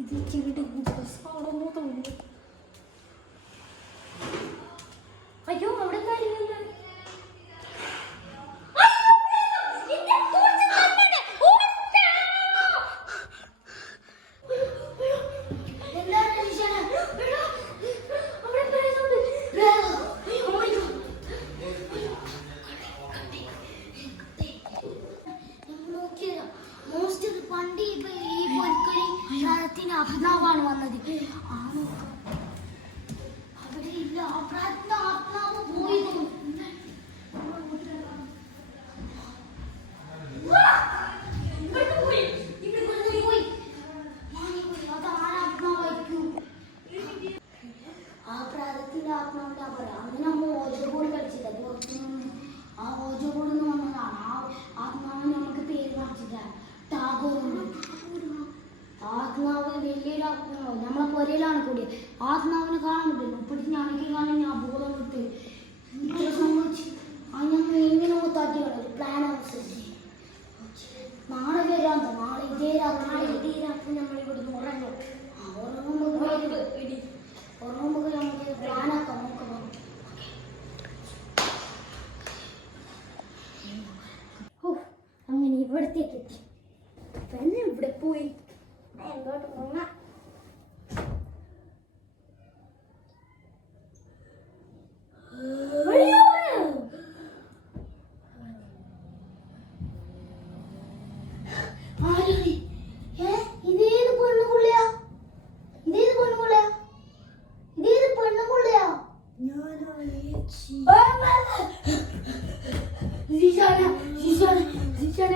ഇത് ചെറിയ സാധനമോ തോന്നുന്നു. അയ്യോ അവിടെ കാര്യമില്ല. ആത്മാവാണ് വന്നത്. അവിടെ ഇല്ല. ആത്മാവ് പോയിരുന്നു. ആ പ്രാതത്തിന്റെ ആത്മാവിന്റെ പറയാം. അങ്ങനെ അമ്മ ഓജോബോർഡ് കളിച്ചില്ല. ആ ഓജോബോർഡ് എന്ന് വന്നതാണ്. ആ ആത്മാവിന് നമുക്ക് പേര് കാണിച്ചിട്ടാണ് ടാഗോറുണ്ട്. ആത്മാവ് വലിയൊരു ആത്മാവ് നമ്മളെ പുരയിലാണ് കൂടിയത്. ആത്മാവിനെ കാണാൻ പറ്റില്ല. ഇപ്പോഴത്തെ ഞാനൊക്കെ കാണാൻ ഞാൻ ബോധം വിട്ട് സംഭവിച്ചു. ഞങ്ങൾ എങ്ങനെ തട്ടി കളഞ്ഞു പ്ലാൻ അനുസരിച്ച്. നാളെ വരാന്തോ നാളെ ഇതേ രാത്രി നമ്മൾ ഇവിടുന്ന് ഉറങ്ങും. ഉറങ്ങുമ്പോൾ നമുക്ക് പ്ലാനാക്കാം. നോക്കണം. അങ്ങനെ ഇവിടത്തേക്ക് എത്തി. പിന്നെ ഇവിടെ പോയി എങ്ങോട്ട് പോങ്ങ. ഇതേത് പെണ്ണുപുള്ളിയാ? ഇതേത് പെണ്ണുപുള്ളിയാ? ഇതേത് പെണ്ണുപുള്ളിയാ? ശിശാന